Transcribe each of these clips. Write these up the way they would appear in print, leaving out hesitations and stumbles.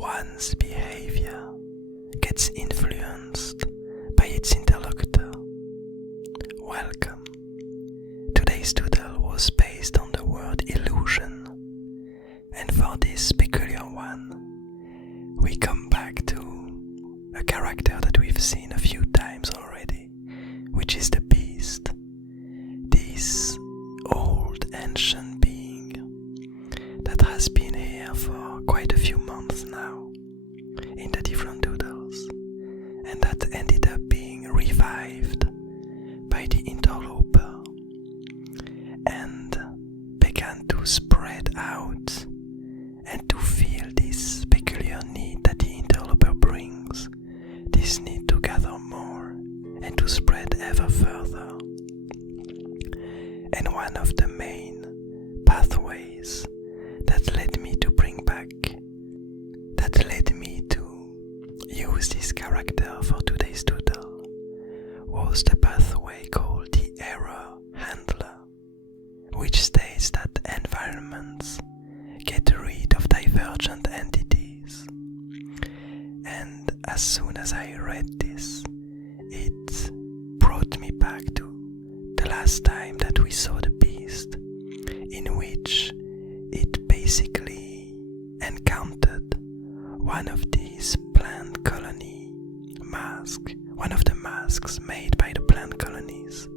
one's behavior gets influenced by its interlocutor. Welcome. Today's doodle was based on the word illusion, and for this peculiar one, we come back to a character that we've seen a few times already, which is the beast. This old ancient being that has been here for quite a few months now in the different doodles, and that ended up being revived by the interloper and began to spread out and to feel this peculiar need that the interloper brings, this need to gather more and to spread ever further. And one of the main pathways that led me to bring back, that led me to use this character for today's doodle, was the pathway called the error handler, which states that environments get rid of divergent entities. And as soon as I read this, it brought me back to the last time that we saw the beast, in which it basically encountered one of these plant colony masks, one of the masks made by the plant colonies,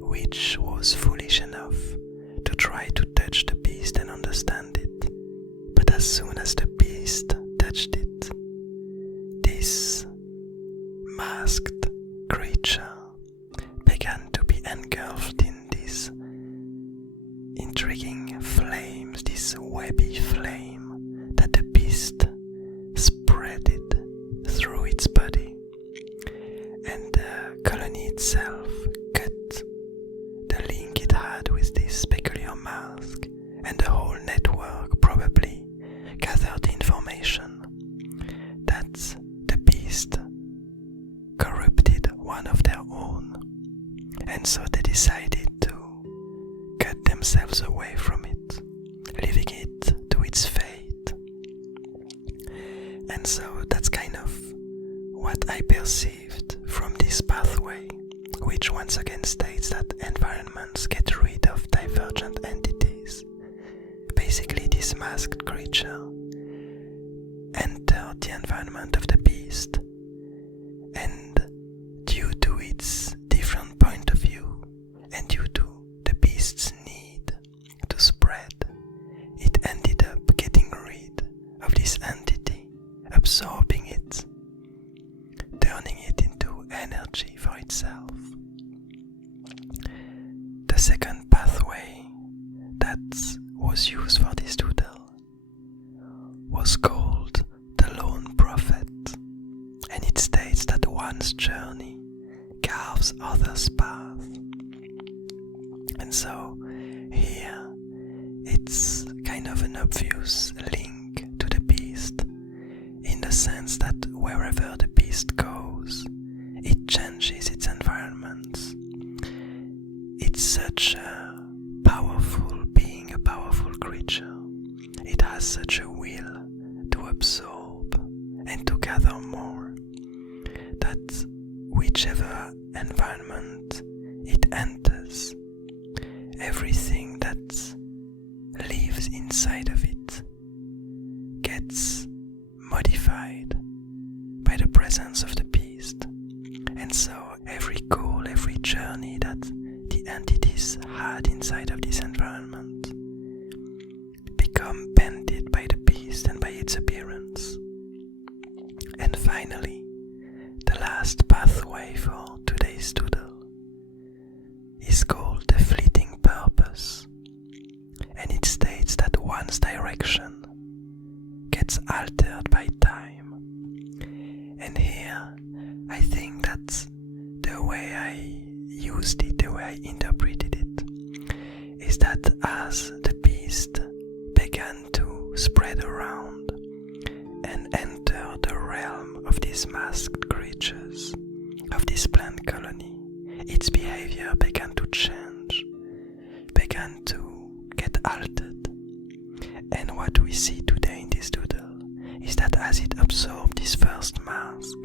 which was foolish enough to try to touch the beast and understand it. But as soon as the beast touched it, this masked creature began to be engulfed in these intriguing flames, this webby flame that the beast spreaded through its body, and the colony itself cut the link it had with this peculiar mask, and the whole network probably gathered information that the beast corrupted one of their own, and so they decided to cut themselves away from it, leaving it to its fate. And so that's kind of what I perceived from this pathway, which once again states that environments get rid of divergent entities. Basically, this masked creature entered the environment of the beast, and due to its different point of view and due to the beast's need to spread, it ended up getting rid of this entity, absorbing it, turning it into energy for itself. The second pathway that was used for this doodle was called the lone prophet, and it states that one's journey carves others' path. And so here it's kind of an obvious link to the beast, in the sense that wherever the beast goes, it changes its environments. It's such a powerful being, a powerful creature. It has such a will to absorb and to gather more, that whichever environment it enters, everything that lives inside of it gets modified by the presence of the beast. And so every goal, every journey that the entities had inside of this environment become bended by the beast and by its appearance. And finally, the last pathway for today's doodle is called the fleeting purpose, and it states that one's direction gets altered by time. And here I think that the way I used it, the way I interpreted it, is that as the beast began to spread around and enter the realm of these masked creatures, of this plant colony, its behavior began to change, began to get altered. And what we see today in this doodle is that and as it absorbed his first mask,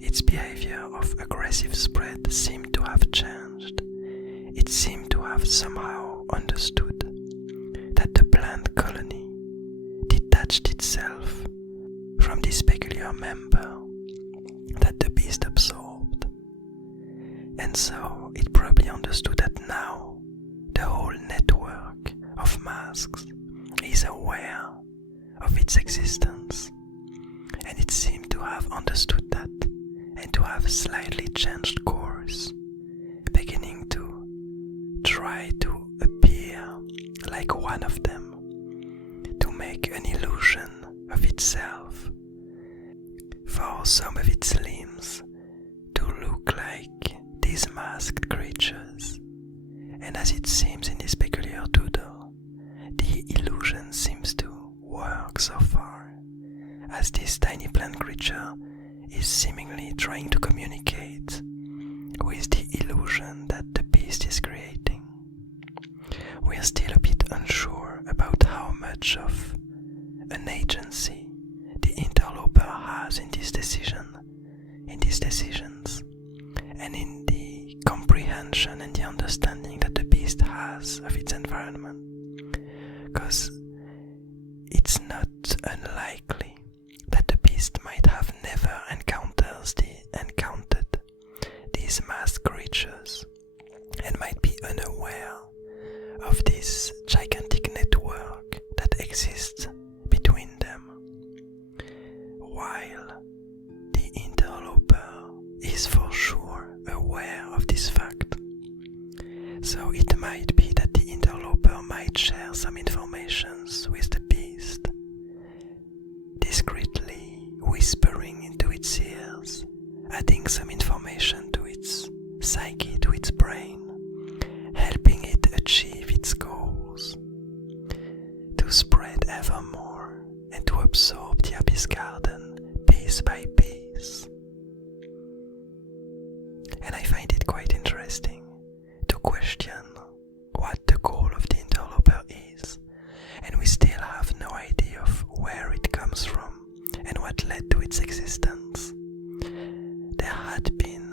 its behavior of aggressive spread seemed to have changed. It seemed to have somehow understood that the plant colony detached itself from this peculiar member that the beast absorbed. And so it probably understood that now the whole network of masks is aware of its existence, and it seemed to have understood that and to have slightly changed course, beginning to try to appear like one of them, to make an illusion of itself, for some of its limbs to look like these masked creatures. And as it seems in this peculiar doodle, the illusion seems to work so far, as this tiny plant creature is seemingly trying to communicate with the illusion that the beast is creating. We are still a bit unsure about how much of an agency the interloper has in these decisions, and in the comprehension and the understanding that the beast has of its environment. Because it's not unlikely that the beast might have never encountered these masked creatures and might be unaware of this gigantic network that exists between them, while the interloper is for sure aware of this fact. So it might be that the interloper might share some informations with the beast, discreetly whispering into its ears, adding some information to its psyche, to its brain, helping it achieve its goals, to spread ever more and to absorb the abyss garden piece by piece. And I find it quite interesting to question what the goal of the interloper is, and we still have no idea of where it comes from and what led to its existence. There had been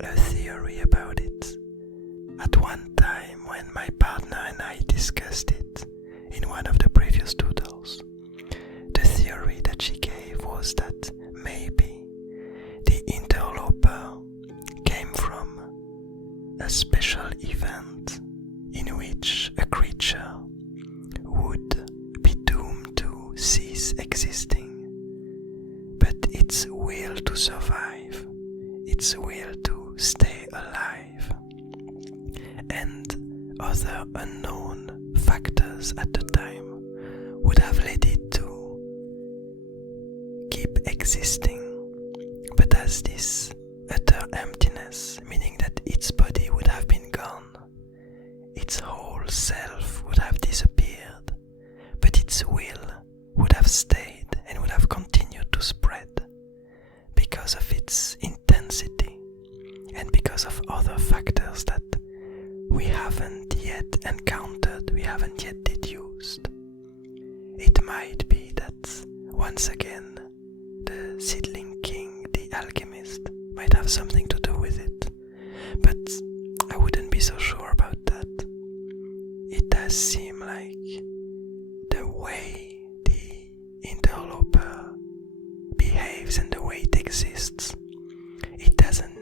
a theory about it at one time when my partner and I discussed it in one of the previous doodles. The theory that she gave was that maybe the interloper came from a special event in which a creature would be doomed to cease existing, but its will to survive, its will to stay alive, and other unknown factors at the time would have led it to keep existing, but as this utter emptiness, meaning that its body would have been gone, its whole self would have disappeared, but its will would have stayed and would have continued to spread because of its intensity and because of other factors that we haven't yet encountered, we haven't yet deduced. It might be that once again the seedling king, the alchemist, might have something to do with it, but I wouldn't be so sure about that. It does seem like the way the interloper behaves and the way it exists, it doesn't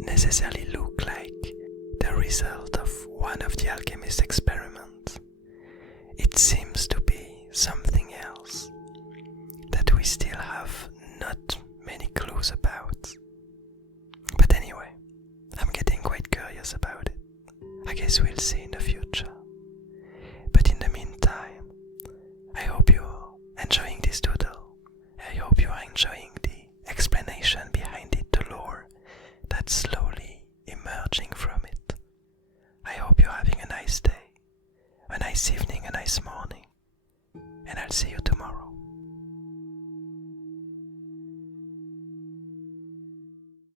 necessarily look like the result of one of the alchemist's experiments. It seems to be something else that we still have not many clues about. But anyway, I'm getting quite curious about it. I guess we'll see in the future. But in the meantime, I hope you're enjoying this doodle. I hope you are enjoying the explanation behind it, the lore that's slowly emerging from it. I hope you're having a nice day, a nice evening, a nice morning, and I'll see you